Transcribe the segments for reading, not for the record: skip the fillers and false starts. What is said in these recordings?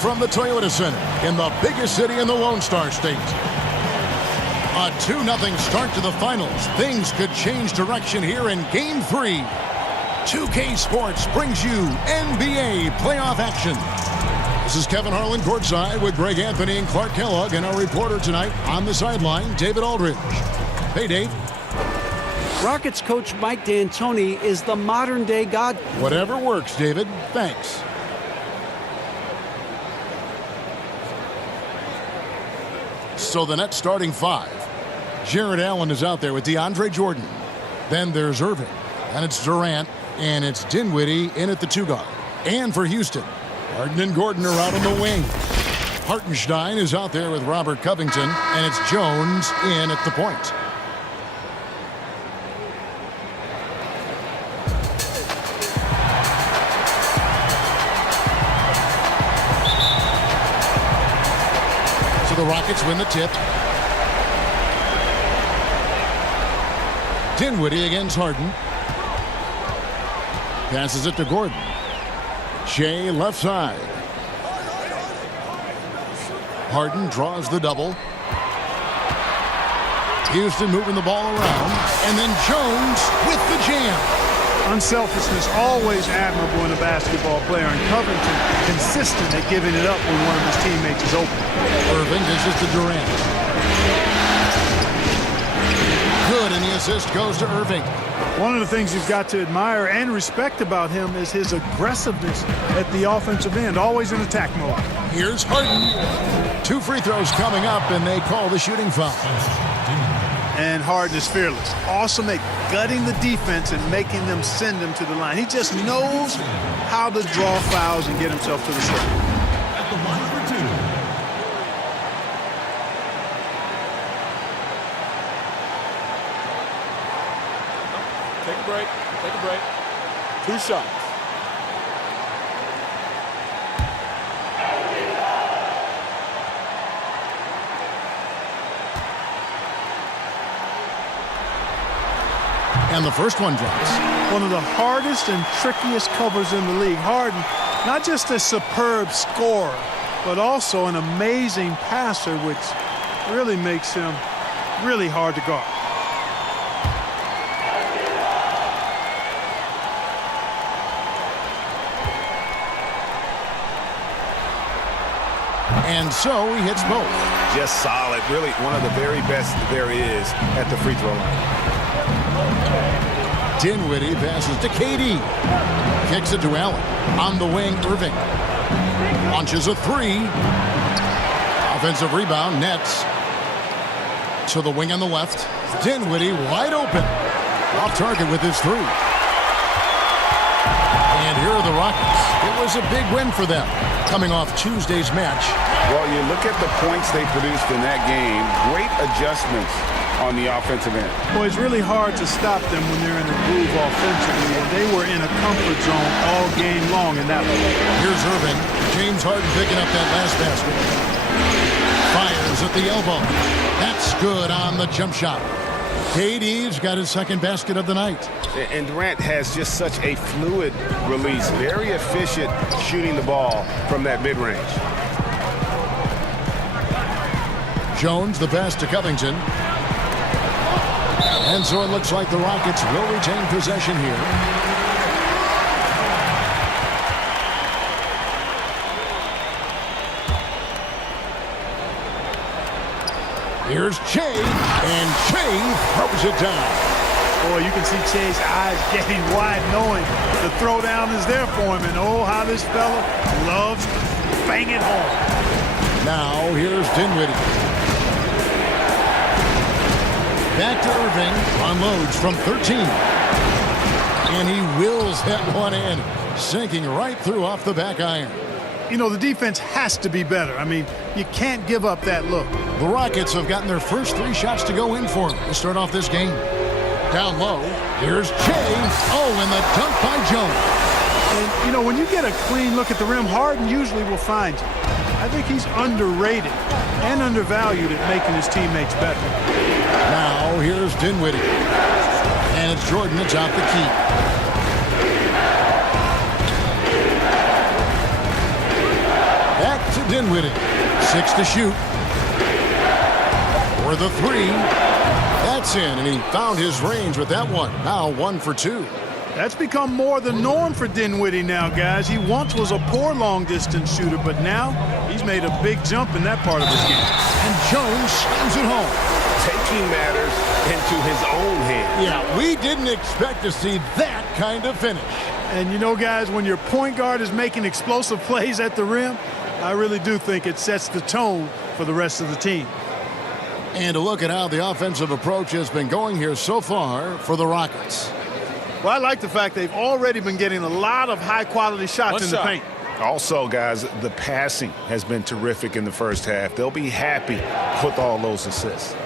from the Toyota Center in the biggest city in the Lone Star State. A 2-0 start to the finals. Things could change direction here in Game 3. 2K Sports brings you NBA playoff action. This is Kevin Harlan courtside with Greg Anthony and Clark Kellogg, and our reporter tonight on the sideline, David Aldridge. Hey, Dave. Rockets coach Mike D'Antoni is the modern-day god. Whatever works, David. Thanks. So the Nets starting five. Jarrett Allen is out there with DeAndre Jordan. Then there's Irving. And it's Durant. And it's Dinwiddie in at the 2-guard. And for Houston, Harden and Gordon are out on the wing. Hartenstein is out there with Robert Covington. And it's Jones in at the point. So the Rockets win the tip. Dinwiddie against Harden. Passes it to Gordon. Shea left side. Harden draws the double. Houston moving the ball around. And then Jones with the jam. Unselfishness always admirable in a basketball player, and Covington consistent at giving it up when one of his teammates is open. Irving dishes to Durant. Good, and the assist goes to Irving. One of the things you've got to admire and respect about him is his aggressiveness at the offensive end, always in attack mode. Here's Harden. 2 free throws coming up, and they call the shooting foul. And Harden is fearless. Awesome at gutting the defense and making them send him to the line. He just knows how to draw fouls and get himself to the circle. At the line for 2. Take a break. Take a break. 2 shots. And the first one drops. One of the hardest and trickiest covers in the league. Harden, not just a superb scorer, but also an amazing passer, which really makes him really hard to guard. And so he hits both. Just solid. Really one of the very best there is at the free throw line. Dinwiddie passes to KD. Kicks it to Allen. On the wing, Irving. Launches a 3. Offensive rebound, Nets. To the wing on the left. Dinwiddie wide open. Off target with his 3. And here are the Rockets. It was a big win for them, coming off Tuesday's match. Well, you look at the points they produced in that game. Great adjustments on the offensive end. Well, it's really hard to stop them when they're in a groove offensively, and they were in a comfort zone all game long in that one. Here's Irving. James Harden picking up that last basket. Fires at the elbow. That's good on the jump shot. KD's got his second basket of the night. And Durant has just such a fluid release. Very efficient shooting the ball from that mid-range. Jones, the pass to Covington. And so it looks like the Rockets will retain possession here. Here's Shea, and Shea throws it down. Boy, you can see Shea's eyes getting wide, knowing the throwdown is there for him. And oh, how this fella loves banging home. Now here's Dinwiddie. Back to Irving, unloads from 13. And he wills that one in, sinking right through off the back iron. You know, the defense has to be better. I mean, you can't give up that look. The Rockets have gotten their first 3 shots to go in for him to start off this game. Down low, here's Shea. Oh, and the dunk by Jones. And, you know, when you get a clean look at the rim, Harden usually will find you. I think he's underrated and undervalued at making his teammates better. Now, here's Dinwiddie. And it's Jordan atop the key. Back to Dinwiddie, 6 to shoot. For the 3. That's in, and he found his range with that one. Now 1 for 2. That's become more the norm for Dinwiddie now, guys. He once was a poor long-distance shooter, but now he's made a big jump in that part of his game. And Jones slams it home. Taking matters into his own hands. Yeah, we didn't expect to see that kind of finish. And you know, guys, when your point guard is making explosive plays at the rim, I really do think it sets the tone for the rest of the team. And a look at how the offensive approach has been going here so far for the Rockets. Well, I like the fact they've already been getting a lot of high-quality shots in the paint. Also, guys, the passing has been terrific in the first half. They'll be happy with all those assists.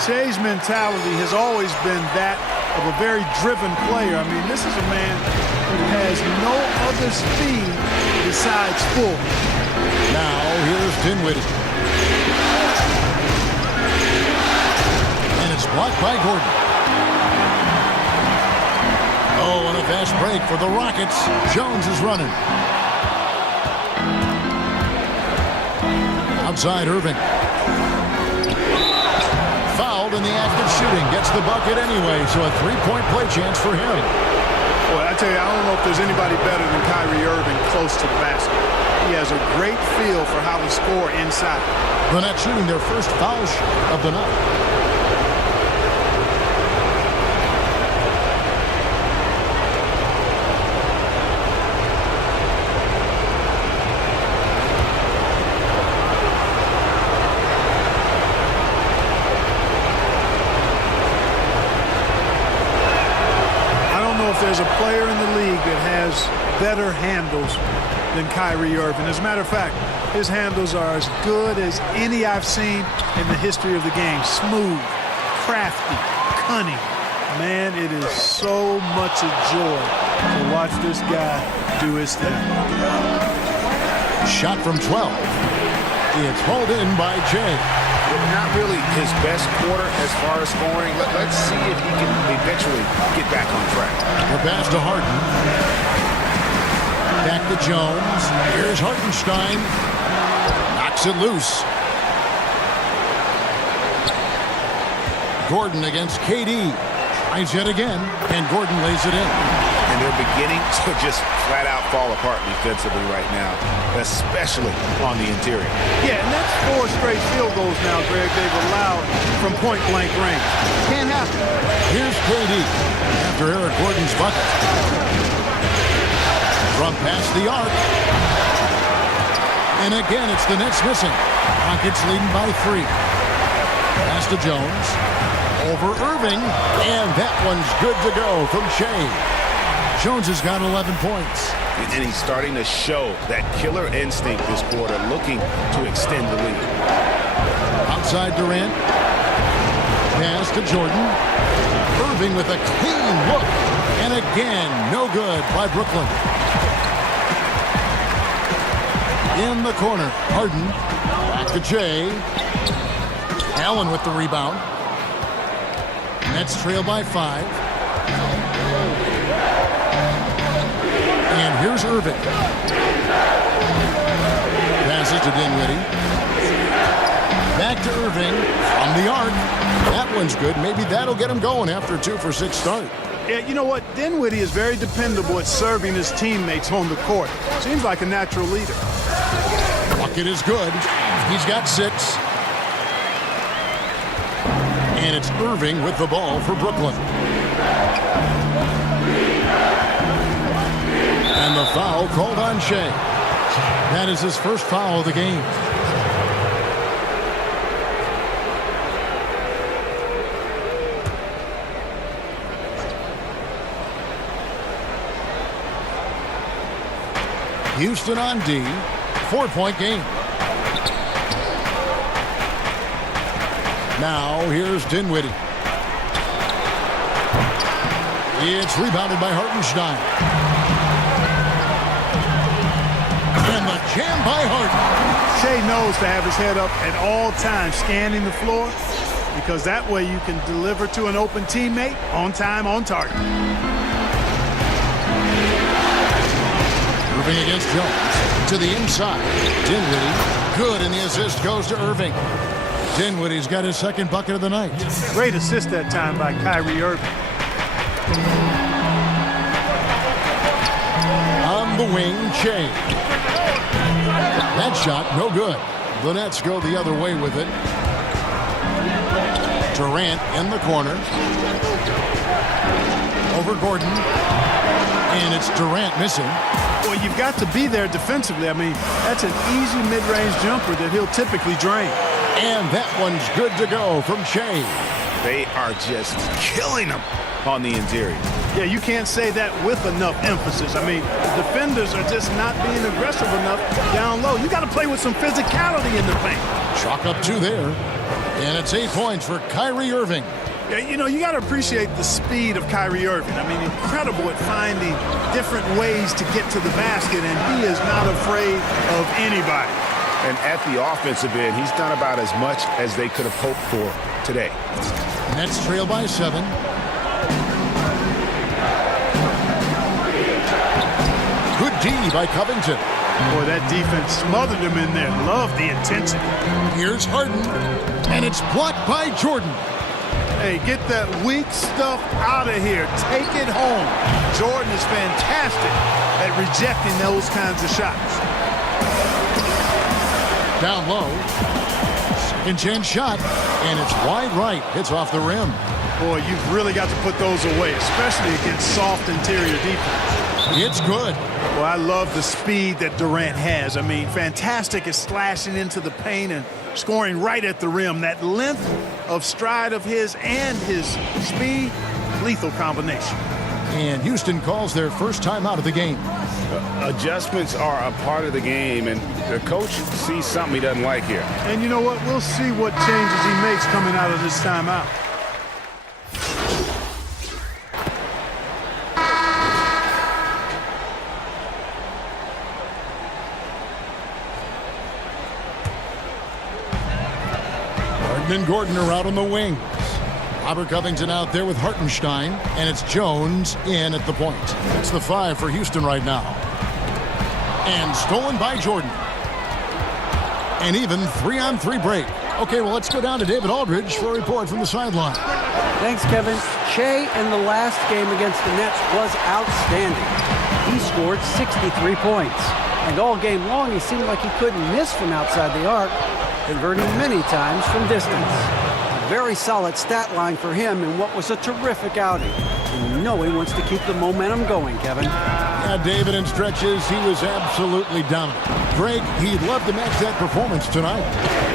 Shea's mentality has always been that of a very driven player. I mean, this is a man who has no other speed besides full. Now, here's Dinwiddie. And it's blocked by Gordon. Oh, and a fast break for the Rockets. Jones is running. Outside Irving. Fouled in the act of shooting. Gets the bucket anyway, so a three-point play chance for him. Boy, I tell you, I don't know if there's anybody better than Kyrie Irving close to the basket. He has a great feel for how to score inside. The Nets shooting their first foul shot of the night. There's a player in the league that has better handles than Kyrie Irving. As a matter of fact, his handles are as good as any I've seen in the history of the game. Smooth, crafty, cunning. Man, it is so much a joy to watch this guy do his thing. Shot from 12. It's hauled in by Jay. Not really his best quarter as far as scoring. Let's see if he can eventually get back on track. The pass to Harden. Back to Jones. Here's Hartenstein. Knocks it loose. Gordon against KD. Tries yet again, and Gordon lays it in. And they're beginning to just flat out fall apart defensively right now, especially on the interior. Yeah, and that's 4 straight field goals now, Greg, they've allowed from point-blank range. Can't happen. Here's KD after Eric Gordon's bucket. From past the arc. And again, it's the Nets missing. Rockets leading by 3. Pass to Jones. Over Irving. And that one's good to go from Shea. Jones has got 11 points. And he's starting to show that killer instinct this quarter, looking to extend the lead. Outside Durant. Pass to Jordan. Irving with a clean look. And again, no good by Brooklyn. In the corner, Harden. Back to Jay. Allen with the rebound. Nets trail by 5. And here's Irving. Passes to Dinwiddie. Back to Irving from the arc. That one's good. Maybe that'll get him going after a 2 for 6 start. Yeah, you know what? Dinwiddie is very dependable at serving his teammates on the court. Seems like a natural leader. Bucket is good. He's got 6. And it's Irving with the ball for Brooklyn. And the foul called on Shea. That is his first foul of the game. Houston on D. 4-point game. Now here's Dinwiddie. It's rebounded by Hartenstein. And the jam by Harden. Shea knows to have his head up at all times, scanning the floor, because that way you can deliver to an open teammate on time, on target. Irving against Jones. To the inside. Dinwiddie. Good, and the assist goes to Irving. Dinwiddie's got his second bucket of the night. Great assist that time by Kyrie Irving. On the wing, Shea. That shot, no good. The Nets go the other way with it. Durant in the corner. Over Gordon. And it's Durant missing. Well, you've got to be there defensively. I mean, that's an easy mid-range jumper that he'll typically drain. And that one's good to go from Shea. They are just killing them on the interior. Yeah, you can't say that with enough emphasis. I mean, the defenders are just not being aggressive enough down low. You got to play with some physicality in the paint. Chalk up 2 there. And it's 8 points for Kyrie Irving. Yeah, you know, you got to appreciate the speed of Kyrie Irving. I mean, incredible at finding different ways to get to the basket, and he is not afraid of anybody. And at the offensive end, he's done about as much as they could have hoped for today. Nets trail by 7. Good D by Covington. Boy, that defense smothered him in there. Love the intensity. Here's Harden, and it's blocked by Jordan. Hey, get that weak stuff out of here. Take it home. Jordan is fantastic at rejecting those kinds of shots. Down low. Second chance shot, and it's wide right. Hits off the rim. Boy, you've really got to put those away, especially against soft interior defense. It's good. Well, I love the speed that Durant has. I mean, fantastic at slashing into the paint and scoring right at the rim. That length of stride of his and his speed, lethal combination. And Houston calls their first time out of the game. Adjustments are a part of the game, and the coach sees something he doesn't like here. And you know what? We'll see what changes he makes coming out of this timeout. And Gordon are out on the wings. Robert Covington out there with Hartenstein, and it's Jones in at the point. It's the 5 for Houston right now. And stolen by Jordan. An even 3-on-3 break. Okay, well, let's go down to David Aldridge for a report from the sideline. Thanks, Kevin. Shea in the last game against the Nets was outstanding. He scored 63 points. And all game long, he seemed like he couldn't miss from outside the arc, converting many times from distance. A very solid stat line for him in what was a terrific outing. And you know he wants to keep the momentum going, Kevin. Yeah, David, in stretches, he was absolutely dominant. Greg, he'd love to match that performance tonight.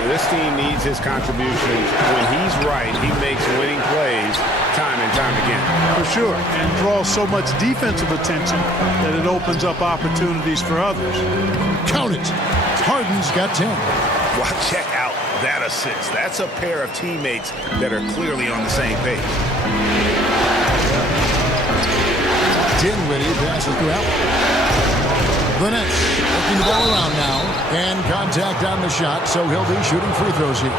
This team needs his contributions. When he's right, he makes winning plays time and time again. For sure, and draws so much defensive attention that it opens up opportunities for others. Count it. Harden's got 10. Well, check out that assist. That's a pair of teammates that are clearly on the same page. Dinwiddie passes to Allen. The Nets working the ball around now, and contact on the shot, so he'll be shooting free throws here.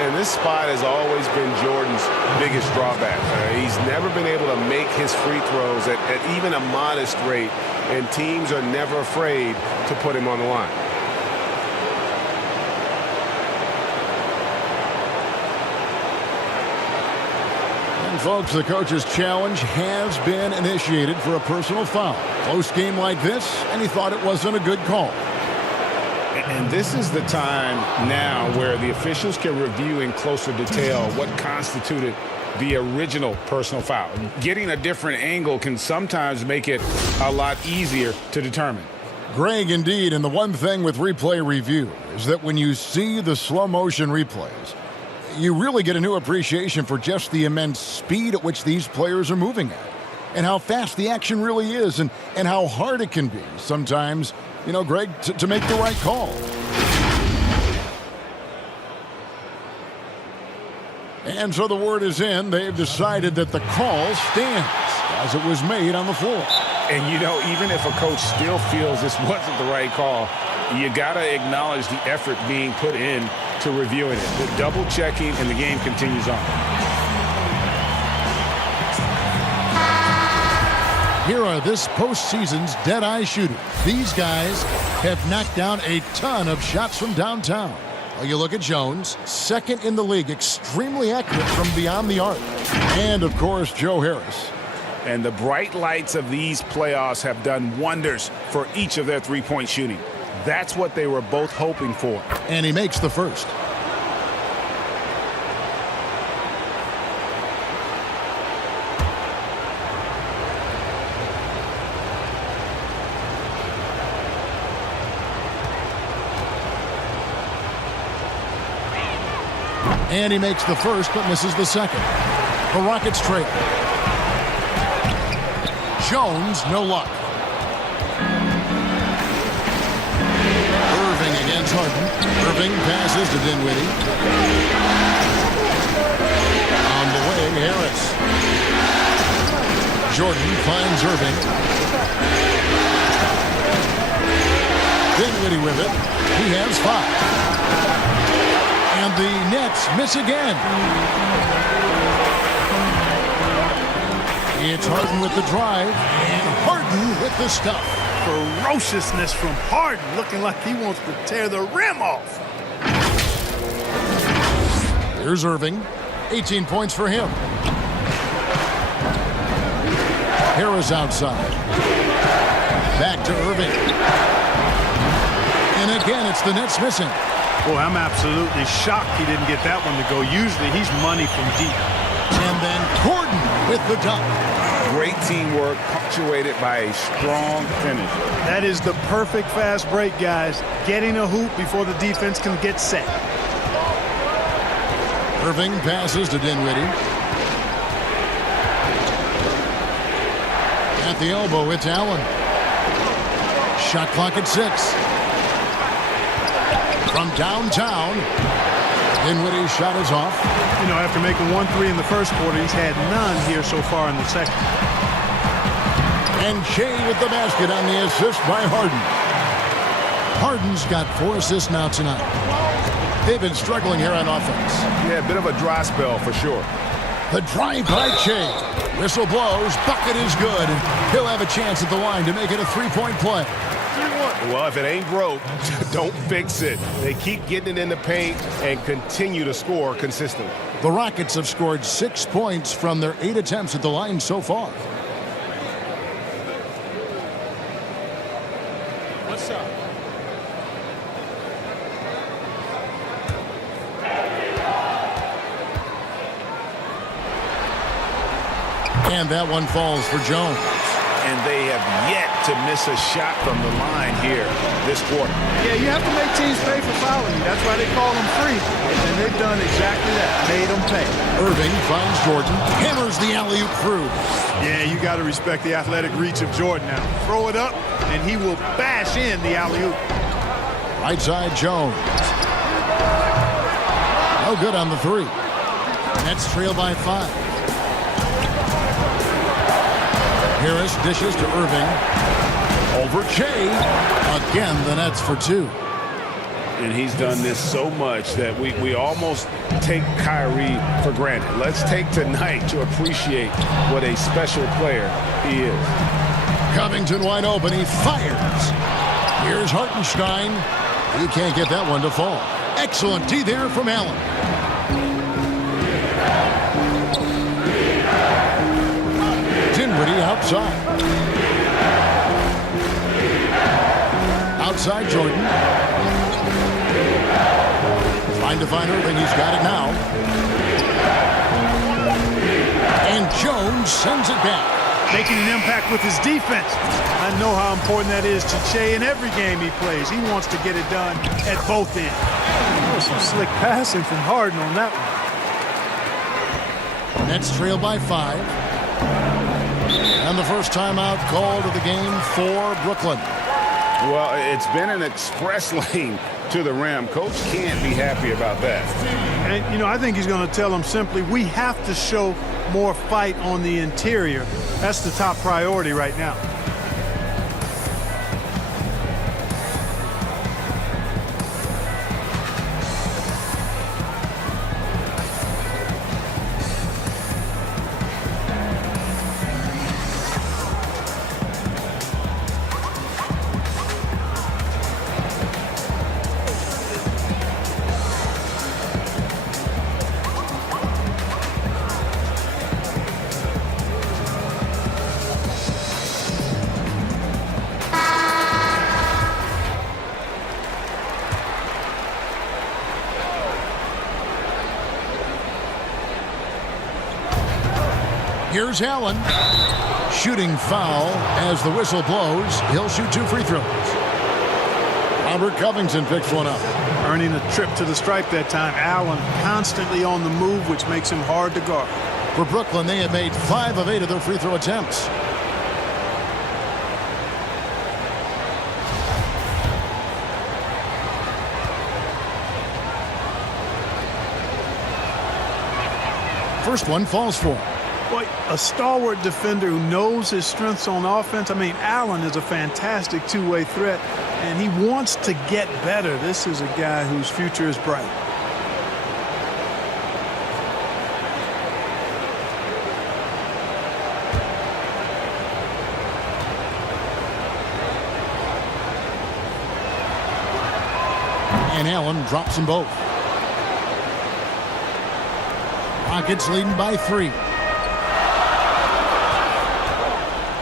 And this spot has always been Jordan's biggest drawback. He's never been able to make his free throws at even a modest rate, and teams are never afraid to put him on the line. Folks, the coach's challenge has been initiated for a personal foul. Close game like this, and he thought it wasn't a good call. And this is the time now where the officials can review in closer detail what constituted the original personal foul. Getting a different angle can sometimes make it a lot easier to determine. Greg, indeed, and the one thing with replay review is that when you see the slow motion replays, you really get a new appreciation for just the immense speed at which these players are moving at, and how fast the action really is, and how hard it can be sometimes, you know, Greg, to make the right call. And so the word is in. They've decided that the call stands as it was made on the floor. And, you know, even if a coach still feels this wasn't the right call, you got to acknowledge the effort being put in to reviewing it. The double checking, and the game continues on. Here are this postseason's dead-eye shooters. These guys have knocked down a ton of shots from downtown. Well, you look at Jones, second in the league, extremely accurate from beyond the arc. And, of course, Joe Harris. And the bright lights of these playoffs have done wonders for each of their three-point shooting. That's what they were both hoping for. And he makes the first. And he makes the first, but misses the second. The Rockets trail. Jones, no luck. Irving against Harden. Irving passes to Dinwiddie. On the way, Harris. Jordan finds Irving. Dinwiddie with it. He has 5. And the Nets miss again. It's Harden with the drive, and Harden with the stuff. Ferociousness from Harden, looking like he wants to tear the rim off. Here's Irving. 18 points for him. Harris outside. Back to Irving. And again, it's the Nets missing. Boy, I'm absolutely shocked he didn't get that one to go. Usually he's money from deep. And then Gordon with the dunk. Great teamwork punctuated by a strong finish. That is the perfect fast break, guys. Getting a hoop before the defense can get set. Irving passes to Dinwiddie. At the elbow, it's Allen. Shot clock at 6. From downtown, Dinwiddie's shot is off. You know, after making 1 3 in the first quarter, he's had none here so far in the second. And Shea with the basket on the assist by Harden. Harden's got 4 assists now tonight. They've been struggling here on offense. Yeah, a bit of a dry spell for sure. The drive by Shea. Whistle blows. Bucket is good. He'll have a chance at the line to make it a 3-point play. Well, if it ain't broke, don't fix it. They keep getting it in the paint and continue to score consistently. The Rockets have scored 6 points from their 8 attempts at the line so far. What's up? And that one falls for Jones. And they have yet to miss a shot from the line here this quarter. Yeah, you have to make teams pay for fouling you. That's why they call them free. And they've done exactly that. Made them pay. Irving finds Jordan. Hammers the alley-oop through. Yeah, you got to respect the athletic reach of Jordan now. Throw it up, and he will bash in the alley-oop. Right side, Jones. No good on the 3. Nets trail by 5. Harris dishes to Irving. Over Shea. Again, the Nets for 2. And he's done this so much that we almost take Kyrie for granted. Let's take tonight to appreciate what a special player he is. Covington wide open. He fires. Here's Hartenstein. He can't get that one to fall. Excellent D there from Allen. Dinwiddie outside. Outside Jordan. Trying to find Irving. He's got it now. And Jones sends it back. Making an impact with his defense. I know how important that is to Shea in every game he plays. He wants to get it done at both ends. Oh, some slick passing from Harden on that one. Nets trail by 5. And the first timeout called of the game for Brooklyn. Well, it's been an express lane to the rim. Coach can't be happy about that. And, you know, I think he's going to tell them simply, we have to show more fight on the interior. That's the top priority right now. Here's Allen. Shooting foul as the whistle blows. He'll shoot 2 free throws. Robert Covington picks one up. Earning a trip to the stripe that time. Allen constantly on the move, which makes him hard to guard. For Brooklyn, they have made 5 of 8 of their free throw attempts. First one falls for him. Boy, a stalwart defender who knows his strengths on offense. I mean, Allen is a fantastic two-way threat, and he wants to get better. This is a guy whose future is bright. And Allen drops them both. Rockets leading by 3.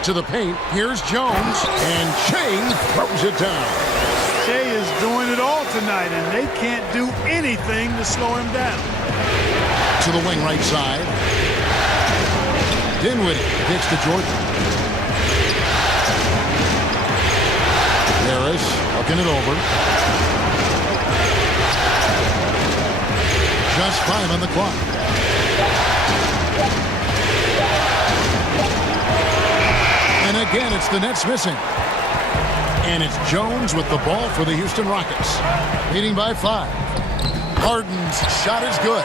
To the paint, here's Jones, and Shea throws it down. Shea is doing it all tonight, and they can't do anything to slow him down. To the wing right side. Dinwiddie gets to Jordan. Harris hooking it over. Just 5 on the clock. And again, it's the Nets missing. And it's Jones with the ball for the Houston Rockets. Leading by 5. Harden's shot is good.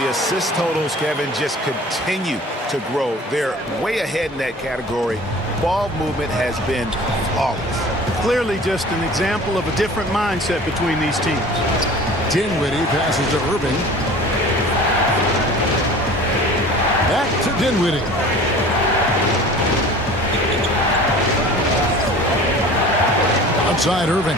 The assist totals, Kevin, just continue to grow. They're way ahead in that category. Ball movement has been flawless. Clearly just an example of a different mindset between these teams. Dinwiddie passes to Irving. Back to Dinwiddie. Outside Irving.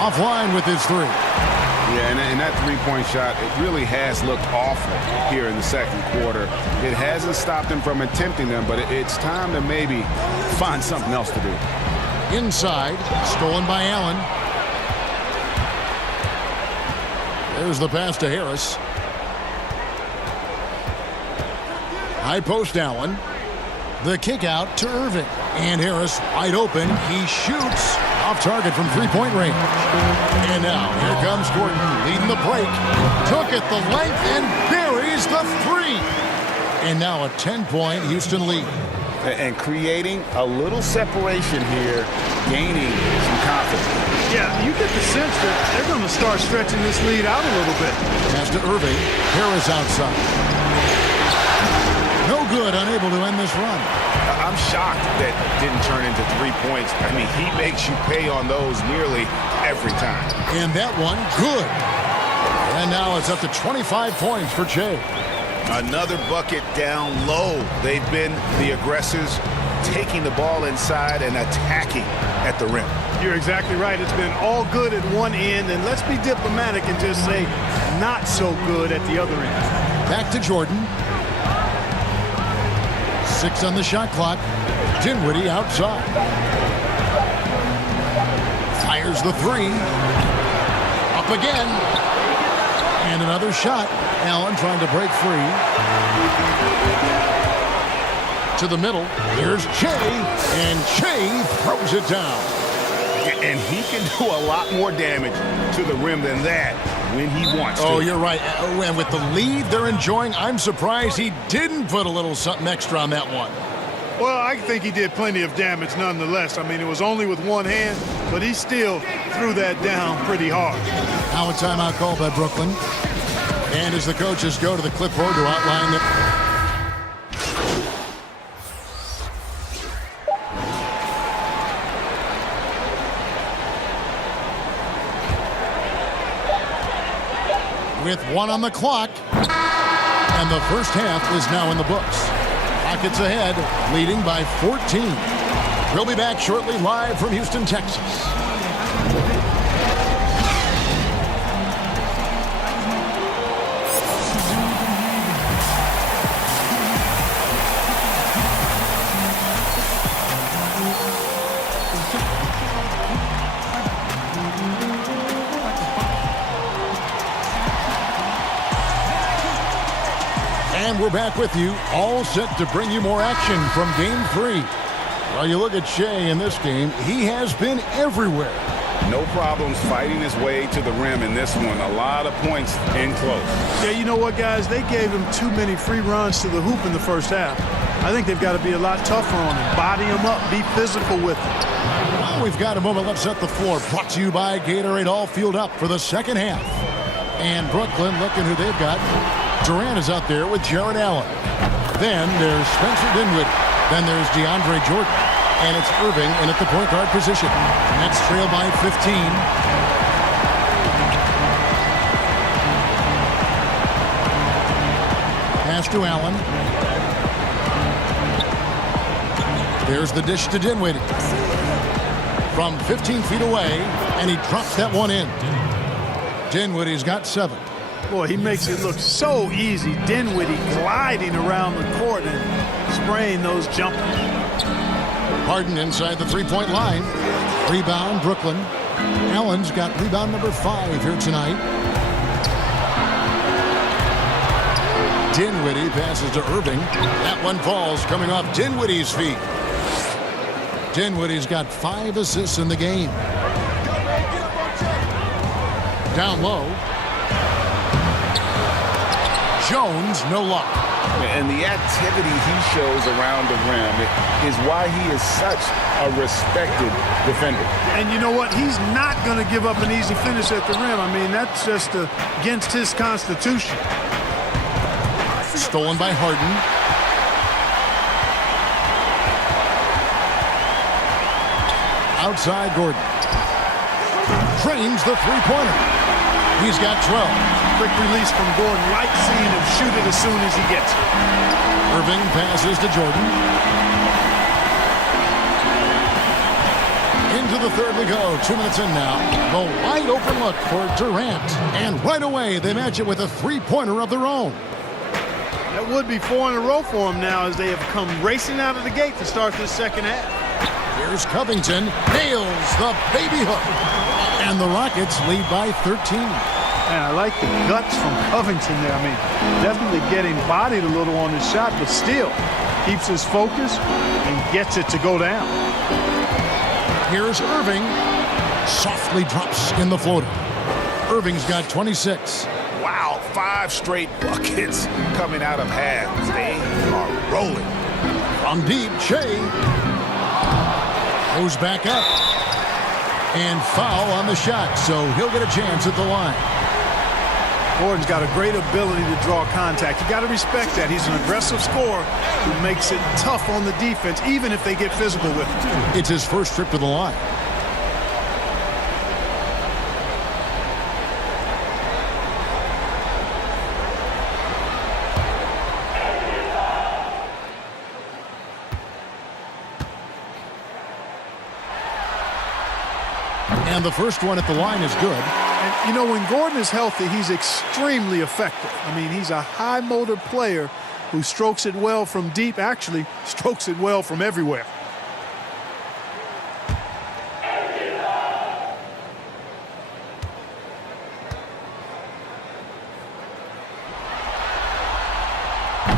Offline with his 3. Yeah, and that three-point shot, it really has looked awful here in the second quarter. It hasn't stopped him from attempting them, but it's time to maybe find something else to do. Inside, stolen by Allen. There's the pass to Harris. High post Allen. The kick out to Irving. And Harris wide open. He shoots off target from 3-point range. And now here comes Gordon leading the break. Took it the length and buries the 3. And now a 10-point Houston lead. And creating a little separation here, gaining some confidence. Yeah, you get the sense that they're going to start stretching this lead out a little bit. Pass to Irving. Harris outside. No good, unable to end this run. I'm shocked that didn't turn into 3 points. I mean, he makes you pay on those nearly every time. And that one, good. And now it's up to 25 points for Shea. Another bucket down low. They've been the aggressors, taking the ball inside and attacking at the rim. You're exactly right. It's been all good at one end, and let's be diplomatic and just say not so good at the other end. Back to Jordan. 6 on the shot clock. Dinwiddie outside. Fires the 3. Up again. And another shot. Allen trying to break free. To the middle. Here's Shea. And Shea throws it down. And he can do a lot more damage to the rim than that when he wants to. Oh, you're right. And with the lead they're enjoying, I'm surprised he didn't put a little something extra on that one. Well, I think he did plenty of damage nonetheless. I mean, it was only with one hand, but he still threw that down pretty hard. Now a timeout called by Brooklyn. And as the coaches go to the clipboard to outline the... With 1 on the clock. And the first half is now in the books. Rockets ahead, leading by 14. We'll be back shortly live from Houston, Texas. And we're back with you, all set to bring you more action from Game 3. Well, you look at Shea in this game, he has been everywhere. No problems fighting his way to the rim in this one. A lot of points in close. Yeah, you know what, guys? They gave him too many free runs to the hoop in the first half. I think they've got to be a lot tougher on him. Body him up, be physical with him. Well, we've got a moment. Let's set the floor. Brought to you by Gatorade, all fueled up for the second half. And Brooklyn, looking who they've got. Durant is out there with Jared Allen. Then there's Spencer Dinwiddie. Then there's DeAndre Jordan. And it's Irving in at the point guard position. Nets trail by 15. Pass to Allen. There's the dish to Dinwiddie. From 15 feet away, and he drops that one in. Dinwiddie's got 7. Boy, he makes it look so easy. Dinwiddie gliding around the court and spraying those jumpers. Harden inside the three-point line. Rebound, Brooklyn. Allen's got rebound number 5 here tonight. Dinwiddie passes to Irving. That one falls coming off Dinwiddie's feet. Dinwiddie's got 5 assists in the game. Down low. Jones, no luck. And the activity he shows around the rim is why he is such a respected defender. And you know what? He's not going to give up an easy finish at the rim. I mean, that's just against his constitution. Stolen by Harden. Outside Gordon. Trains the three-pointer. He's got 12. Quick release from Gordon. Like seeing him shoot it as soon as he gets it. Irving passes to Jordan. Into the third we go. 2 minutes in now. The wide open look for Durant. And right away they match it with a three-pointer of their own. That would be 4 in a row for him now as they have come racing out of the gate to start this second half. Here's Covington. Nails the baby hook. And the Rockets lead by 13. Man, I like the guts from Covington there. I mean, definitely getting bodied a little on his shot, but still keeps his focus and gets it to go down. Here's Irving. Softly drops in the floater. Irving's got 26. Wow, 5 straight buckets coming out of halves. They are rolling. From deep, Shea goes back up. And foul on the shot, so he'll get a chance at the line. Gordon's got a great ability to draw contact. You got to respect that. He's an aggressive scorer who makes it tough on the defense, even if they get physical with him. It's his first trip to the line. And the first one at the line is good. And, you know, when Gordon is healthy, he's extremely effective. I mean, he's a high-motor player who strokes it well from deep, actually strokes it well from everywhere.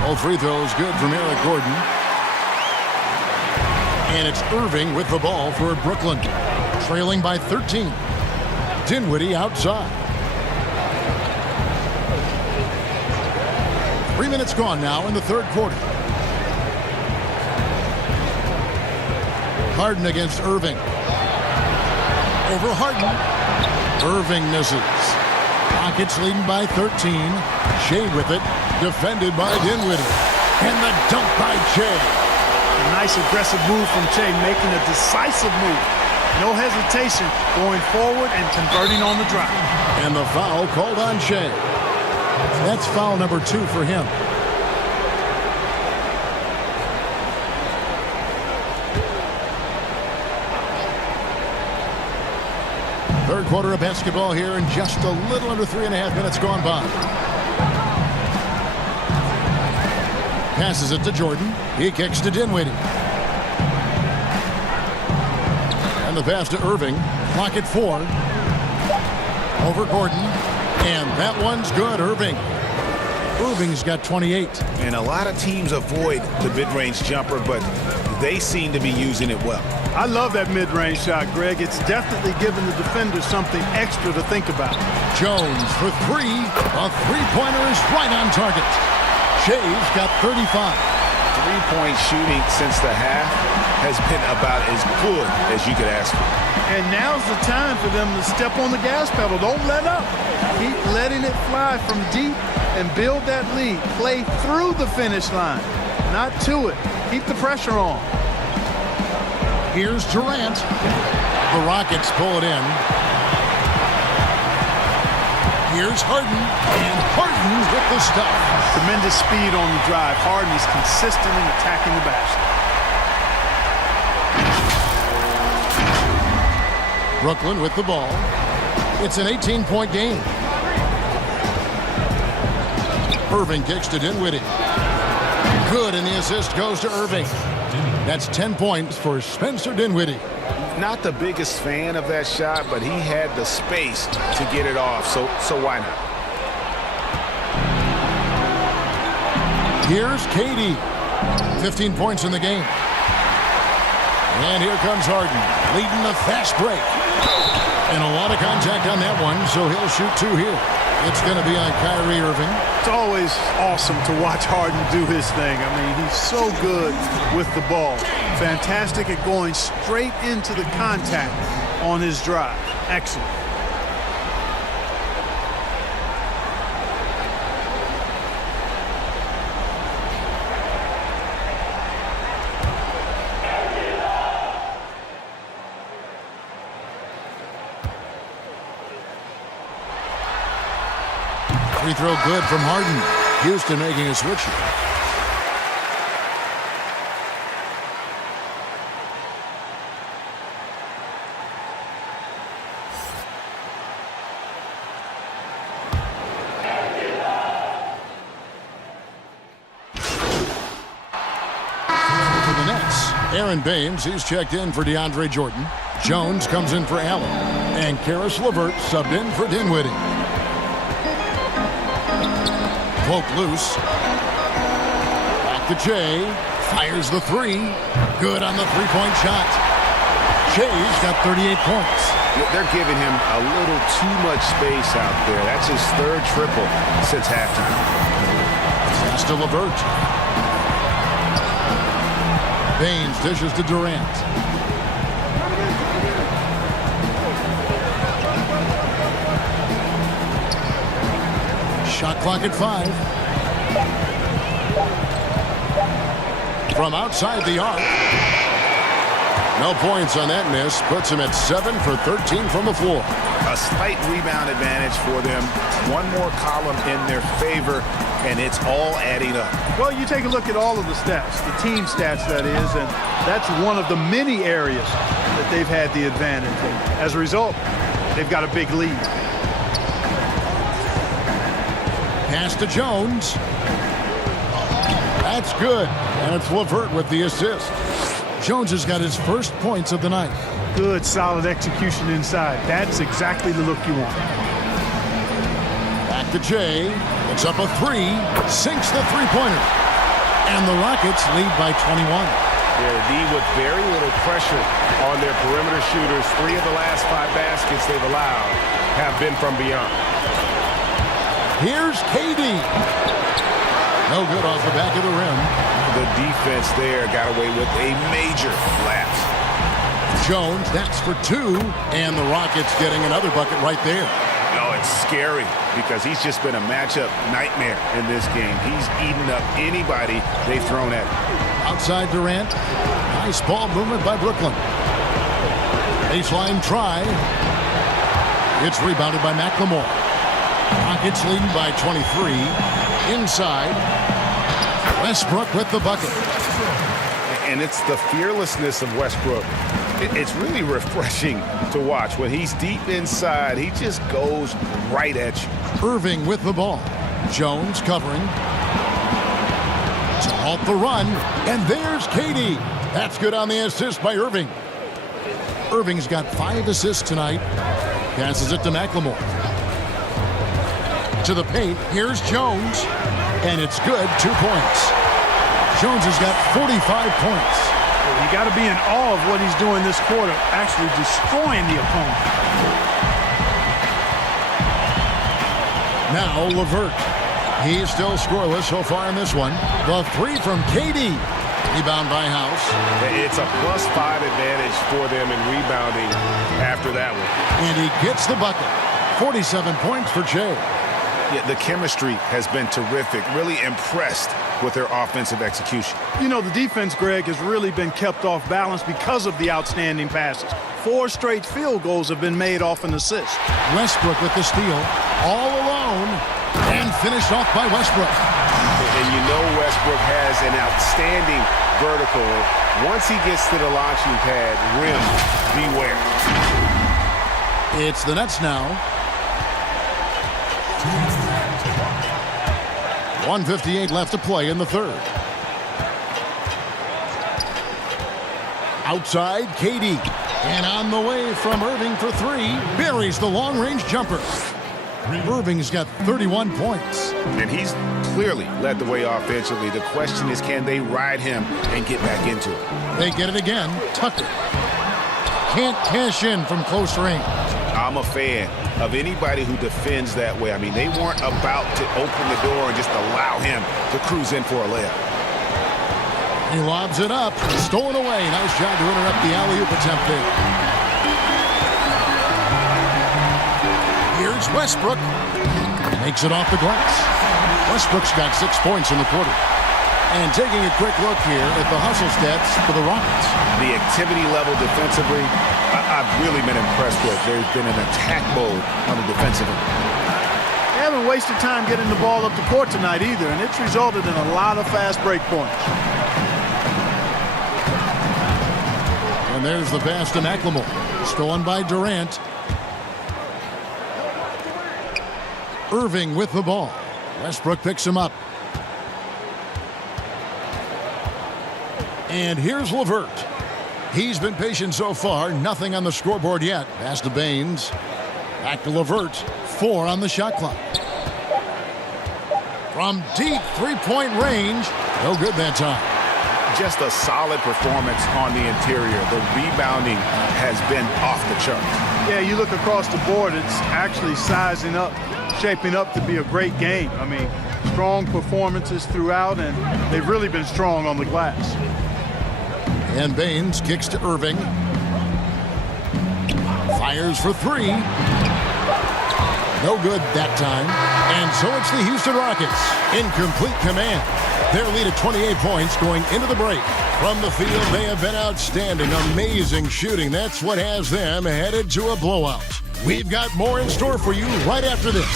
All free throws good from Eric Gordon. And it's Irving with the ball for Brooklyn. Trailing by 13. Dinwiddie outside. 3 minutes gone now in the third quarter. Harden against Irving. Over Harden. Irving misses. Rockets leading by 13. Shea with it. Defended by Dinwiddie. And the dunk by Shea. A nice aggressive move from Shea, making a decisive move. No hesitation, going forward and converting on the drive. And the foul called on Shea. That's foul number 2 for him. Third quarter of basketball here, and just a little under 3.5 minutes gone by. Passes it to Jordan. He kicks to Dinwiddie. And the pass to Irving. Clock at 4. Over Gordon. And that one's good. Irving Irving's got 28. And a lot of teams avoid the mid-range jumper, but they seem to be using it well. I love that mid-range shot, Greg. It's definitely giving the defender something extra to think about. Jones for three. A three-pointer is right on target. Shea's got 35. Three-point shooting since the half has been about as good as you could ask for. And now's the time for them to step on the gas pedal. Don't let up. Keep letting it fly from deep and build that lead. Play through the finish line, not to it. Keep the pressure on. Here's Durant. The Rockets pull it in. Here's Harden. And Harden with the stuff. Tremendous speed on the drive. Harden is consistent in attacking the basket. Brooklyn with the ball. It's an 18-point game. Irving kicks to Dinwiddie. Good, and the assist goes to Irving. That's 10 points for Spencer Dinwiddie. Not the biggest fan of that shot, but he had the space to get it off, so why not? Here's KD. 15 points in the game. And here comes Harden, leading the fast break. And a lot of contact on that one, so he'll shoot two here. It's going to be on Kyrie Irving. It's always awesome to watch Harden do his thing. I mean, he's so good with the ball. Fantastic at going straight into the contact on his drive. Excellent. Free throw good from Harden. Houston making a switch. For the Nets, Aaron Baines, he's checked in for DeAndre Jordan. Jones comes in for Allen. And Karis LeVert subbed in for Dinwiddie. Poke loose. Back to Jay. Fires the three. Good on the three-point shot. Jay's got 38 points. They're giving him a little too much space out there. That's his third triple since halftime. Pass to LeVert. Baines dishes to Durant. Shot clock at 5. From outside the arc. No points on that miss. Puts him at 7 for 13 from the floor. A slight rebound advantage for them. One more column in their favor, and it's all adding up. Well, you take a look at all of the stats, the team stats, that is, and that's one of the many areas that they've had the advantage. And as a result, they've got a big lead. Pass to Jones. That's good. And it's LeVert with the assist. Jones has got his first points of the night. Good, solid execution inside. That's exactly the look you want. Back to Jay. It's up a three. Sinks the three-pointer. And the Rockets lead by 21. They're D with very little pressure on their perimeter shooters. 3 of the last 5 baskets they've allowed have been from beyond. Here's KD. No good off the back of the rim. The defense there got away with a major lapse. Jones, that's for 2. And the Rockets getting another bucket right there. No, it's scary because he's just been a matchup nightmare in this game. He's eaten up anybody they've thrown at him. Outside Durant. Nice ball movement by Brooklyn. Baseline try. It's rebounded by McLemore. Rockets leading by 23. Inside. Westbrook with the bucket. And it's the fearlessness of Westbrook. It's really refreshing to watch. When he's deep inside, he just goes right at you. Irving with the ball. Jones covering. To halt the run. And there's KD. That's good on the assist by Irving. Irving's got 5 assists tonight. Passes it to McLemore. To the paint. Here's Jones. And it's good, 2 points. Jones has got 45 points. You got to be in awe of what he's doing this quarter, actually destroying the opponent. Now LeVert. He's still scoreless so far in this one. The three from KD. Rebound by House. It's a +5 advantage for them in rebounding after that one. And he gets the bucket. 47 points for Jay. Yeah, the chemistry has been terrific. Really impressed with their offensive execution. You know, the defense, Greg, has really been kept off balance because of the outstanding passes. 4 straight field goals have been made off an assist. Westbrook with the steal. All alone. And finished off by Westbrook. And you know Westbrook has an outstanding vertical. Once he gets to the launching pad, rim, beware. It's the Nets now. 1:58 left to play in the third. Outside, KD. And on the way from Irving for 3. Buries the long-range jumper. Irving's got 31 points. And he's clearly led the way offensively. The question is, can they ride him and get back into it? They get it again. Tucker. Can't cash in from close range. I'm a fan of anybody who defends that way. I mean, they weren't about to open the door and just allow him to cruise in for a layup. He lobs it up. Stolen away. Nice job to interrupt the alley-oop attempt there. Here's Westbrook. Makes it off the glass. Westbrook's got 6 points in the quarter. And taking a quick look here at the hustle stats for the Rockets. The activity level defensively, I've really been impressed with. There's been an attack mode on the defensive end. They haven't wasted time getting the ball up the court tonight either, and it's resulted in a lot of fast break points. And there's the pass to McLemore. Stolen by Durant. Irving with the ball. Westbrook picks him up. And here's LeVert. He's been patient so far. Nothing on the scoreboard yet. Pass to Baines. Back to LeVert. 4 on the shot clock. From deep three-point range. No good that time. Just a solid performance on the interior. The rebounding has been off the charts. Yeah, you look across the board, it's actually sizing up, shaping up to be a great game. I mean, strong performances throughout, and they've really been strong on the glass. And Baines kicks to Irving. Fires for 3. No good that time. And so it's the Houston Rockets in complete command. Their lead at 28 points going into the break. From the field, they have been outstanding. Amazing shooting. That's what has them headed to a blowout. We've got more in store for you right after this.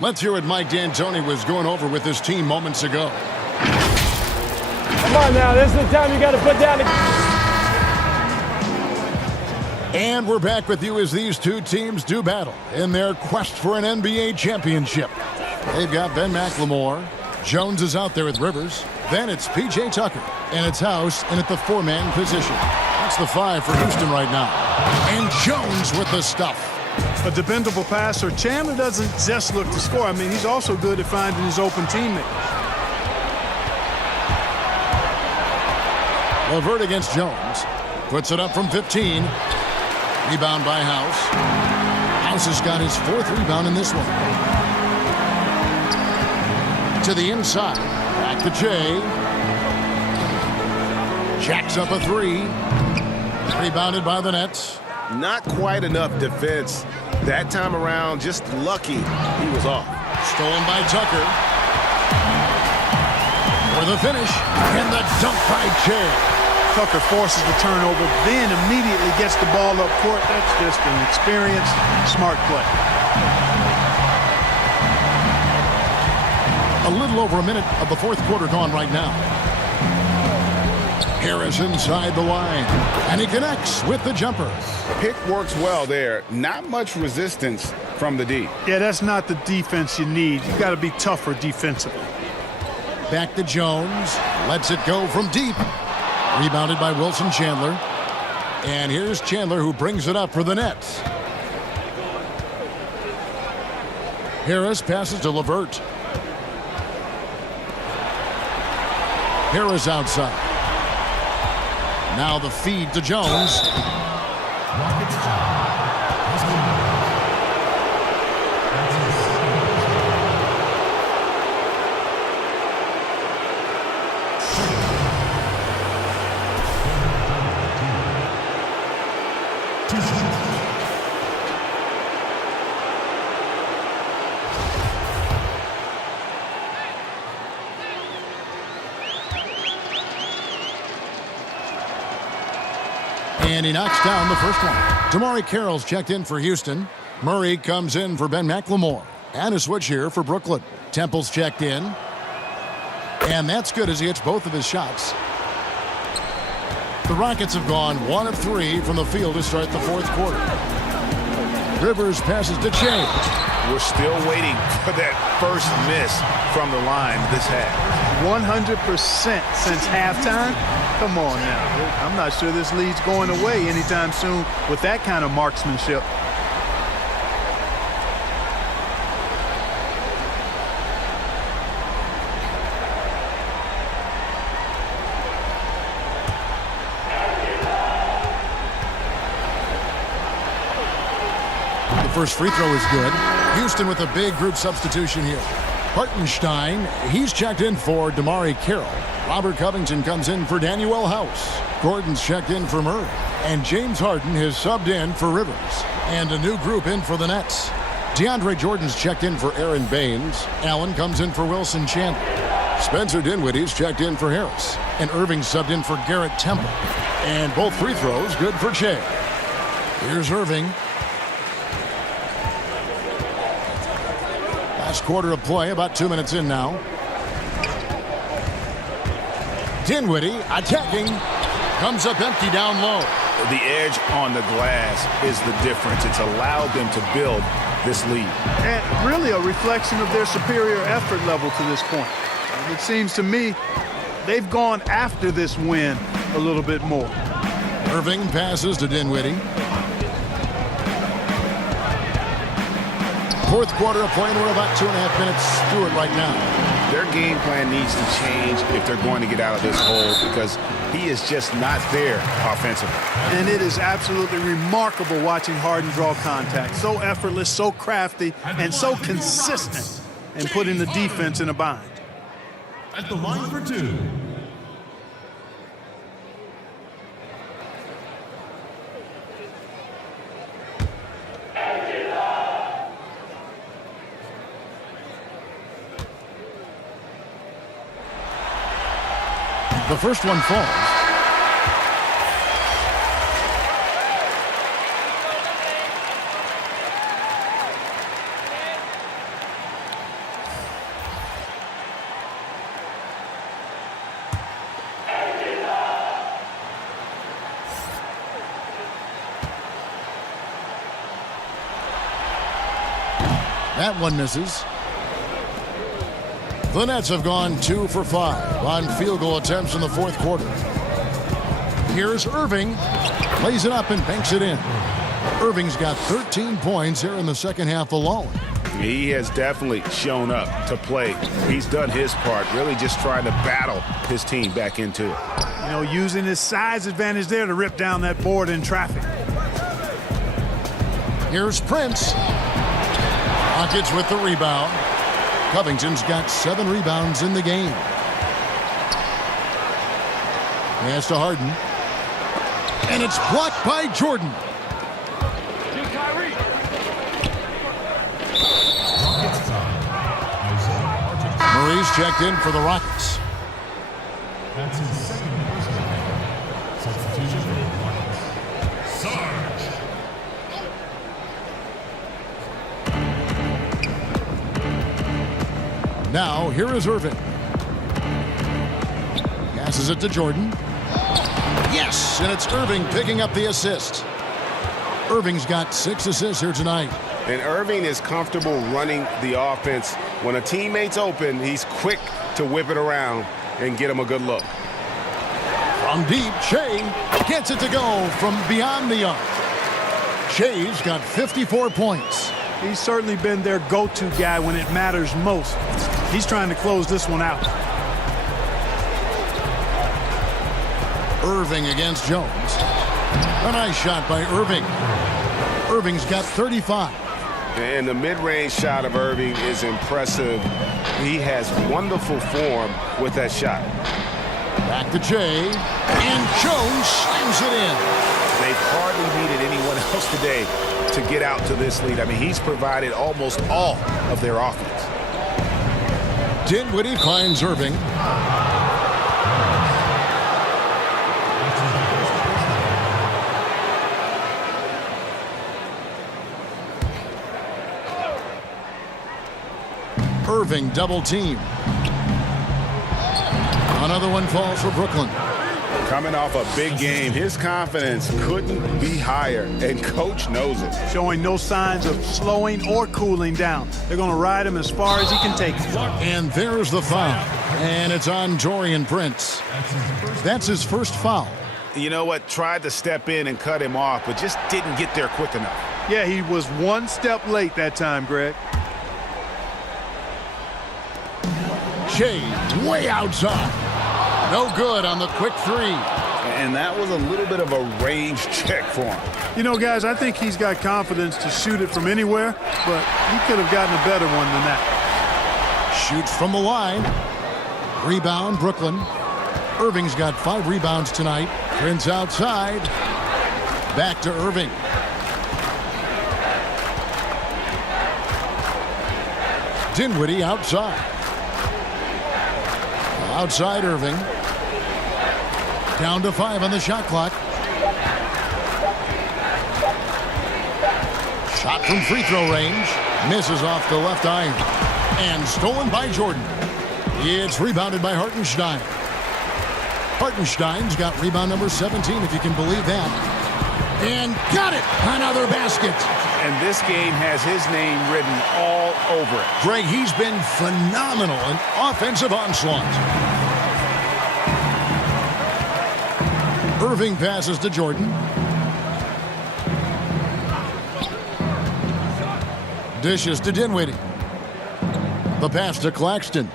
Let's hear what Mike D'Antoni was going over with his team moments ago. Come on now, this is the time you got to put down the... And we're back with you as these two teams do battle in their quest for an NBA championship. They've got Ben McLemore. Jones is out there with Rivers. Then it's P.J. Tucker. And it's House in at the 4-man position. That's the 5 for Houston right now. And Jones with the stuff. A dependable passer. Chandler doesn't just look to score. I mean, he's also good at finding his open teammates. LeVert against Jones. Puts it up from 15. Rebound by House. House has got his 4th rebound in this one. To the inside. Back to Jay. Jacks up a 3. Rebounded by the Nets. Not quite enough defense that time around. Just lucky he was off. Stolen by Tucker. For the finish. And the dunk by Jay. Tucker forces the turnover, then immediately gets the ball up court. That's just an experienced, smart play. A little over a minute of the 4th quarter gone right now. Harris inside the line, and he connects with the jumper. Pick works well there. Not much resistance from the D. Yeah, that's not the defense you need. You got to be tougher defensively. Back to Jones. Lets it go from deep. Rebounded by Wilson Chandler. And here's Chandler, who brings it up for the Nets. Harris passes to LeVert. Harris outside. Now the feed to Jones. Rockets foul. And he knocks down the first one. Damari Carroll's checked in for Houston. Murray comes in for Ben McLemore. And a switch here for Brooklyn. Temple's checked in. And that's good as he hits both of his shots. The Rockets have gone 1 of 3 from the field to start the fourth quarter. Rivers passes to Che. We're still waiting for that first miss from the line this half. 100% since halftime. Come on now. I'm not sure this lead's going away anytime soon with that kind of marksmanship. The first free throw is good. Houston with a big group substitution here. Hartenstein, he's checked in for Damari Carroll. Robert Covington comes in for Daniel House. Gordon's checked in for Murray. And James Harden has subbed in for Rivers. And a new group in for the Nets. DeAndre Jordan's checked in for Aaron Baines. Allen comes in for Wilson Chandler. Spencer Dinwiddie's checked in for Harris. And Irving subbed in for Garrett Temple. And both free throws good for Che. Here's Irving. Last quarter of play, about 2 minutes in now. Dinwiddie attacking. Comes up empty down low. The edge on the glass is the difference. It's allowed them to build this lead. And really a reflection of their superior effort level to this point. It seems to me they've gone after this win a little bit more. Irving passes to Dinwiddie. Fourth quarter of play, and we're about 2.5 minutes through it right now. Their game plan needs to change if they're going to get out of this hole because he is just not there offensively. And it is absolutely remarkable watching Harden draw contact. So effortless, so crafty, and so consistent in putting the defense in a bind. At the line for two. The first one falls. That one misses. The Nets have gone 2 for 5 on field goal attempts in the fourth quarter. Here's Irving. Plays it up and banks it in. Irving's got 13 points here in the second half alone. He has definitely shown up to play. He's done his part, really just trying to battle his team back into it. You know, using his size advantage there to rip down that board in traffic. Here's Prince. Rockets with the rebound. Covington's got 7 rebounds in the game. Pass to Harden. And it's blocked by Jordan. Murray's checked in for the Rockets. That's his second personal foul. Substitution for the Rockets. Sarge. Now, here is Irving. Passes it to Jordan. Yes, and it's Irving picking up the assist. Irving's got 6 assists here tonight. And Irving is comfortable running the offense. When a teammate's open, he's quick to whip it around and get him a good look. From deep, Shea gets it to go from beyond the arc. Shea's got 54 points. He's certainly been their go-to guy when it matters most. He's trying to close this one out. Irving against Jones. A nice shot by Irving. Irving's got 35. And the mid-range shot of Irving is impressive. He has wonderful form with that shot. Back to Jay. And Jones slams it in. They've hardly needed anyone else today to get out to this lead. I mean, he's provided almost all of their offense. Dinwiddie finds Irving. Irving double team. Another one falls for Brooklyn. Coming off a big game, his confidence couldn't be higher, and coach knows it. Showing no signs of slowing or cooling down. They're going to ride him as far as he can take it. And there's the foul. And it's on Taurean Prince. That's his first foul. You know what? Tried to step in and cut him off, but just didn't get there quick enough. Yeah, he was one step late that time, Greg. Shea way outside. No good on the quick three. And that was a little bit of a range check for him. You know, guys, I think he's got confidence to shoot it from anywhere, but he could have gotten a better one than that. Shoots from the line. Rebound, Brooklyn. Irving's got 5 rebounds tonight. Prince outside. Back to Irving. Dinwiddie outside. Outside Irving. Down to 5 on the shot clock. Shot from free throw range. Misses off the left iron. And stolen by Jordan. It's rebounded by Hartenstein. Hartenstein's got rebound number 17, if you can believe that. And got it! Another basket. And this game has his name written all over it. Greg, he's been phenomenal in offensive onslaught. Irving passes to Jordan. Dishes to Dinwiddie. The pass to Claxton.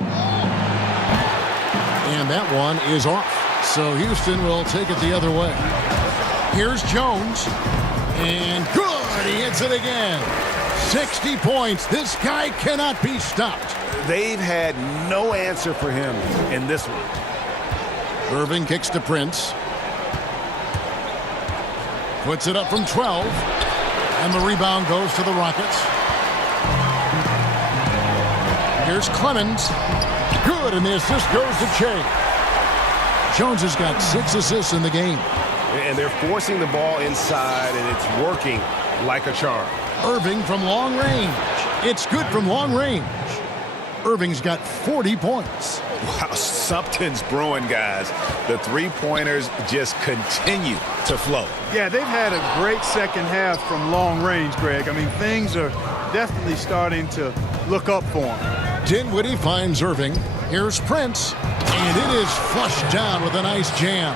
And that one is off. So Houston will take it the other way. Here's Jones. And good. He hits it again. 60 points. This guy cannot be stopped. They've had no answer for him in this one. Irving kicks to Prince. Puts it up from 12. And the rebound goes to the Rockets. Here's Clemens. Good, and the assist goes to Shea. Jones has got 6 assists in the game. And they're forcing the ball inside, and it's working like a charm. Irving from long range. It's good from long range. Irving's got 40 points. Wow, something's brewing, guys. The three-pointers just continue to flow. Yeah, they've had a great second half from long range, Greg. I mean, things are definitely starting to look up for him. Dinwiddie finds Irving. Here's Prince. And it is flushed down with a nice jam.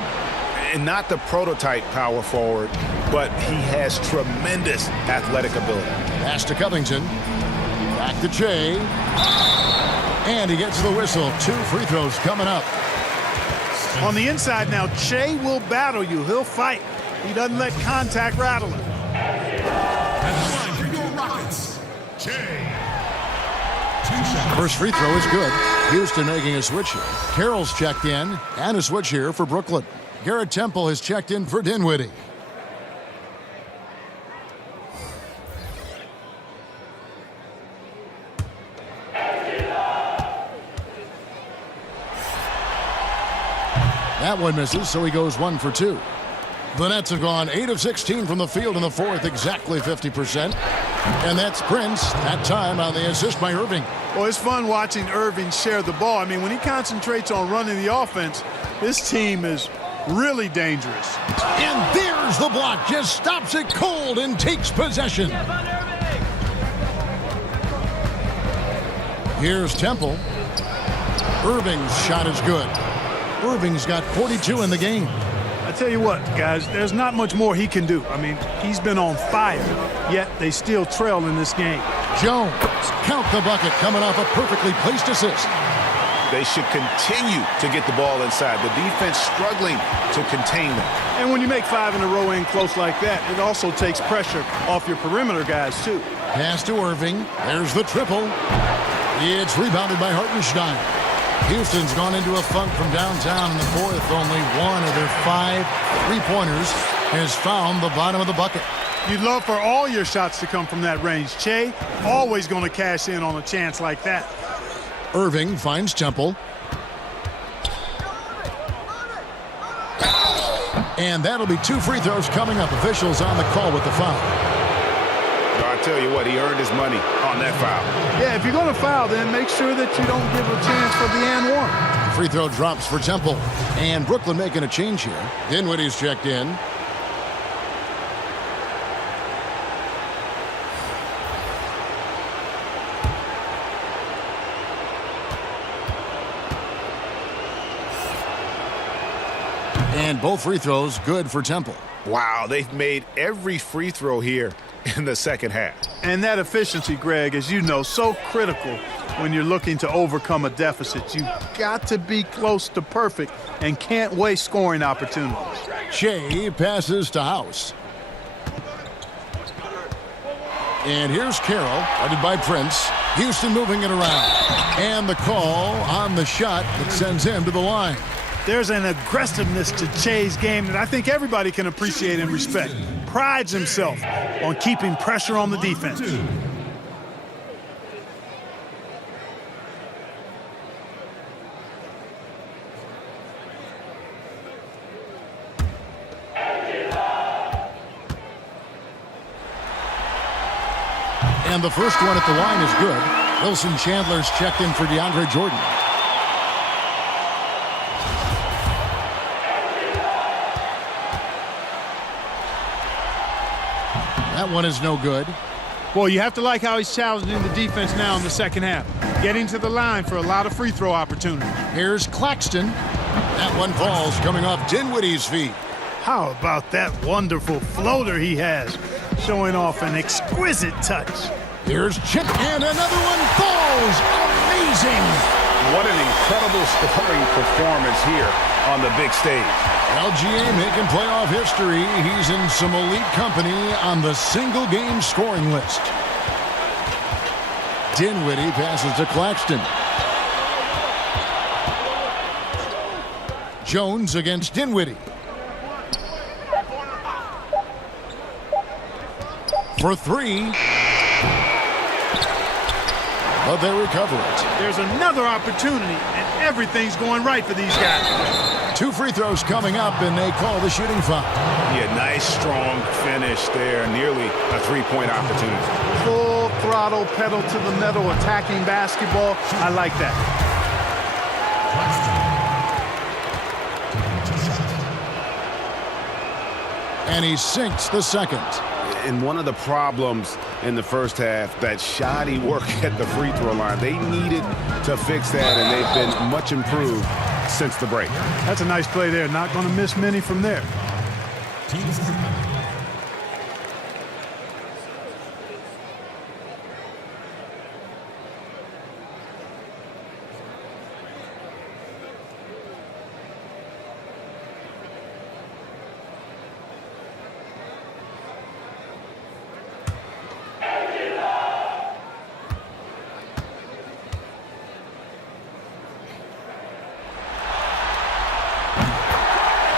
And not the prototype power forward, but he has tremendous athletic ability. Pass to Covington. Back to Shea. And he gets the whistle. 2 free throws coming up. On the inside now, Shea will battle you. He'll fight. He doesn't let contact rattle him. At the line for your Rockets, Jay. 2 shots. First free throw is good. Houston making a switch here. Carroll's checked in. And a switch here for Brooklyn. Garrett Temple has checked in for Dinwiddie. That one misses, so he goes 1 for 2. The Nets have gone 8 of 16 from the field in the fourth, exactly 50%. And that's Prince, that time on the assist by Irving. Well, it's fun watching Irving share the ball. I mean, when he concentrates on running the offense, this team is really dangerous. And there's the block. Just stops it cold and takes possession. Here's Temple. Irving's shot is good. Irving's got 42 in the game. I tell you what, guys, there's not much more he can do. I mean, he's been on fire, yet they still trail in this game. Jones, count the bucket, coming off a perfectly placed assist. They should continue to get the ball inside. The defense struggling to contain them. And when you make 5 in a row in close like that, it also takes pressure off your perimeter guys, too. Pass to Irving. There's the triple. It's rebounded by Hartenstein. Houston's gone into a funk from downtown in the fourth. Only one of their 5 3-pointers has found the bottom of the bucket. You'd love for all your shots to come from that range. Che, always going to cash in on a chance like that. Irving finds Temple. And that'll be 2 free throws coming up. Officials on the call with the foul. I tell you what, he earned his money on that foul. Yeah, if you're going to foul, then make sure that you don't give a chance for the and one. Free throw drops for Temple. And Brooklyn making a change here. Dinwiddie's checked in. And both free throws good for Temple. Wow, they've made every free throw here in the second half. And that efficiency, Greg, as you know, so critical when you're looking to overcome a deficit. You've got to be close to perfect and can't waste scoring opportunities. Shea passes to House. And here's Carroll, guarded by Prince. Houston moving it around. And the call on the shot that sends him to the line. There's an aggressiveness to Che's game that I think everybody can appreciate and respect. Prides himself on keeping pressure on the defense. And the first one at the line is good. Wilson Chandler's checked in for DeAndre Jordan. That one is no good. Well, you have to like how he's challenging the defense now in the second half. Getting to the line for a lot of free throw opportunities. Here's Claxton. That one falls coming off Dinwiddie's feet. How about that wonderful floater he has, showing off an exquisite touch. Here's Chip, and another one falls. Amazing. What an incredible scoring performance here on the big stage. LGA making playoff history. He's in some elite company on the single-game scoring list. Dinwiddie passes to Claxton. Jones against Dinwiddie. For 3. But they recover it. There's another opportunity, and everything's going right for these guys. 2 free throws coming up, and they call the shooting foul. Yeah, nice, strong finish there. Nearly a 3-point opportunity. Full throttle, pedal to the metal, attacking basketball. I like that. And he sinks the second. And one of the problems in the first half, that shoddy work at the free throw line. They needed to fix that, and they've been much improved since the break. That's a nice play there. Not going to miss many from there.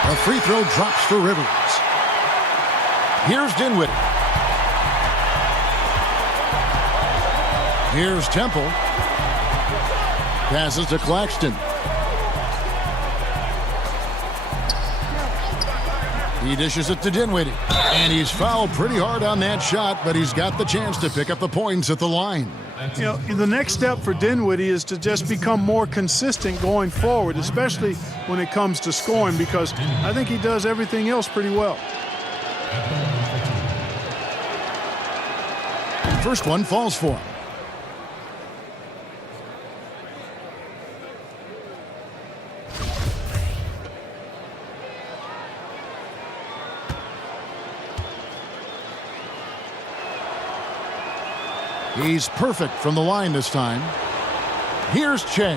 A free throw drops for Rivers. Here's Dinwiddie. Here's Temple. Passes to Claxton. He dishes it to Dinwiddie. And he's fouled pretty hard on that shot, but he's got the chance to pick up the points at the line. You know, the next step for Dinwiddie is to just become more consistent going forward, especially when it comes to scoring, because I think he does everything else pretty well. First one falls for him. He's perfect from the line this time. Here's Che.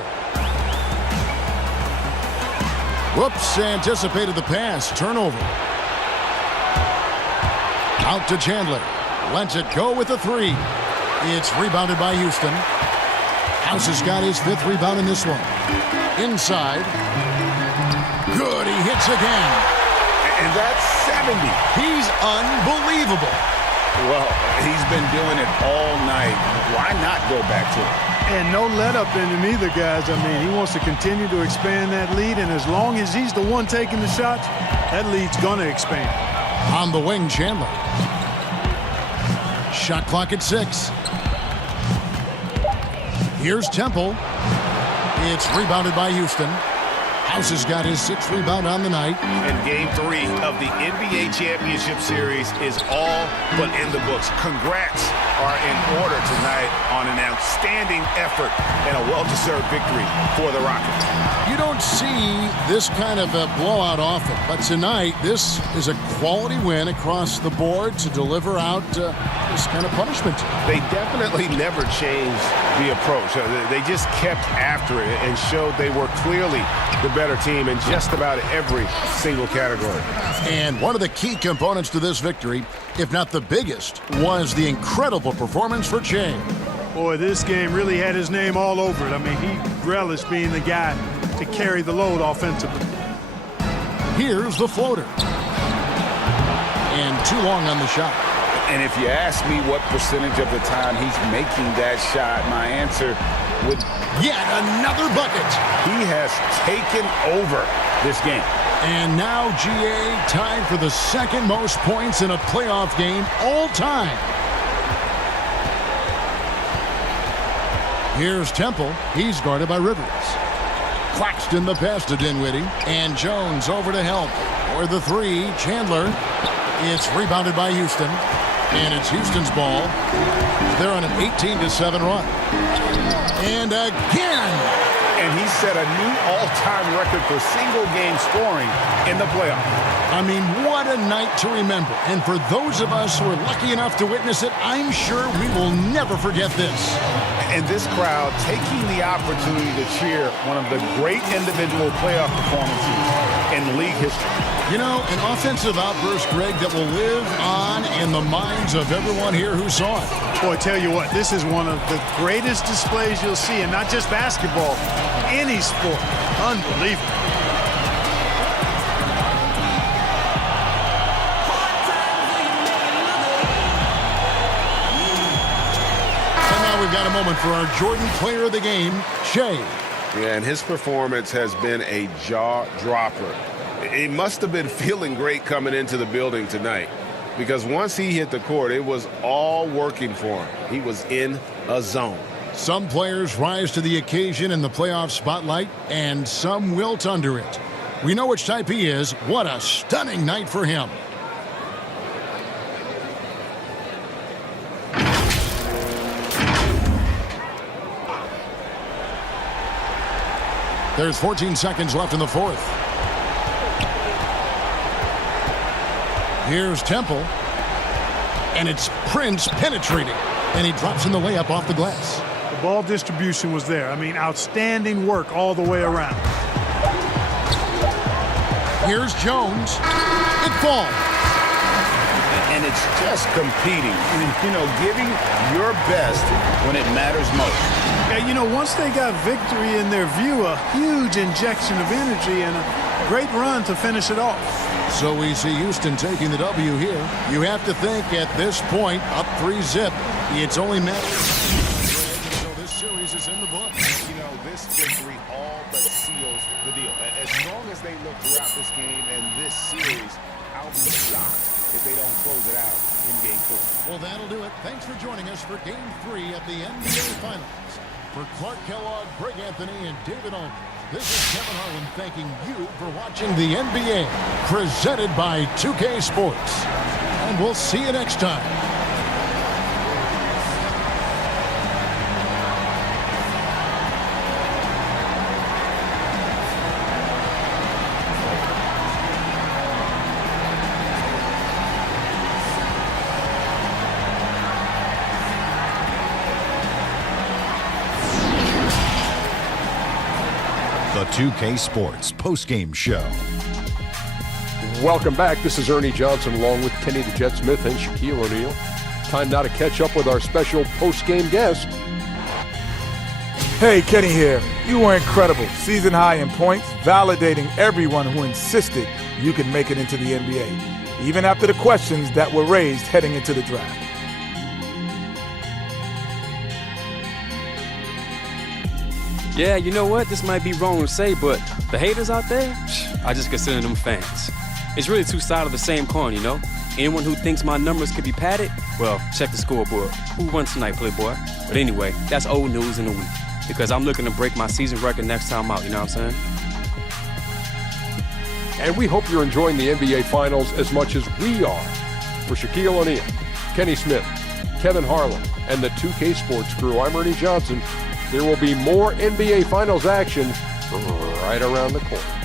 Whoops, anticipated the pass. Turnover. Out to Chandler. Lets it go with a three. It's rebounded by Houston. House has got his 5th rebound in this one. Inside. Good, he hits again. And that's 70. He's unbelievable. Well, he's been doing it all night. Why not go back to it? And no let up in him either, guys. I mean, he wants to continue to expand that lead, and as long as he's the one taking the shots, that lead's going to expand. On the wing, Chandler. Shot clock at 6. Here's Temple. It's rebounded by Houston. House has got his 6th rebound on the night. And Game 3 of the NBA Championship Series is all but in the books. Congrats are in order tonight on an outstanding effort and a well-deserved victory for the Rockets. You don't see this kind of a blowout often, but tonight this is a quality win across the board to deliver out this kind of punishment. They definitely never changed the approach. They just kept after it and showed they were clearly the better team in just about every single category. And one of the key components to this victory, if not the biggest, was the incredible performance for Che. Boy, this game really had his name all over it. I mean, he relished being the guy to carry the load offensively. Here's the floater. And too long on the shot. And if you ask me what percentage of the time he's making that shot, my answer would... Yet another bucket. He has taken over this game. And now GA tied for the 2nd most points in a playoff game all time. Here's Temple. He's guarded by Rivers. Claxton the pass to Dinwiddie. And Jones over to help. For the 3, Chandler. It's rebounded by Houston. And it's Houston's ball. They're on an 18-7 run. And again. And he set a new all-time record for single-game scoring in the playoffs. I mean, what a night to remember. And for those of us who are lucky enough to witness it, I'm sure we will never forget this. And this crowd taking the opportunity to cheer one of the great individual playoff performances in league history. You know, an offensive outburst, Greg, that will live on in the minds of everyone here who saw it. Boy, tell you what, this is one of the greatest displays you'll see, and not just basketball, any sport. Unbelievable. And now we've got a moment for our Jordan Player of the Game, Che. Yeah, and his performance has been a jaw-dropper. He must have been feeling great coming into the building tonight, because once he hit the court, it was all working for him. He was in a zone. Some players rise to the occasion in the playoff spotlight, and some wilt under it. We know which type he is. What a stunning night for him. There's 14 seconds left in the 4th. Here's Temple. And it's Prince penetrating. And he drops in the layup off the glass. The ball distribution was there. I mean, outstanding work all the way around. Here's Jones. It falls. And it's just competing, you know, giving your best when it matters most. Yeah, you know, once they got victory in their view, a huge injection of energy and a great run to finish it off. So we see Houston taking the W here. You have to think at this point, up 3-zip, it's only matter until this series is in the books. You know, this victory all but seals the deal. As long as they look throughout this game and this series, I'll be shocked if they don't close it out in Game 4. Well, that'll do it. Thanks for joining us for Game 3 of the NBA Finals. For Clark Kellogg, Greg Anthony, and David Allman, this is Kevin Harlan thanking you for watching the NBA, presented by 2K Sports. And we'll see you next time. The 2K Sports postgame show. Welcome back. This is Ernie Johnson along with Kenny the Jet Smith and Shaquille O'Neal. Time now to catch up with our special postgame guest. Hey, Kenny here. You were incredible. Season high in points, validating everyone who insisted you could make it into the NBA, even after the questions that were raised heading into the draft. Yeah, you know what? This might be wrong to say, but the haters out there, I just consider them fans. It's really two sides of the same coin, you know? Anyone who thinks my numbers could be padded, well, check the scoreboard. Who won tonight, Playboy? But anyway, that's old news in a week, because I'm looking to break my season record next time out, you know what I'm saying? And we hope you're enjoying the NBA Finals as much as we are. For Shaquille O'Neal, Kenny Smith, Kevin Harlan, and the 2K Sports crew, I'm Ernie Johnson. There will be more NBA Finals action right around the corner.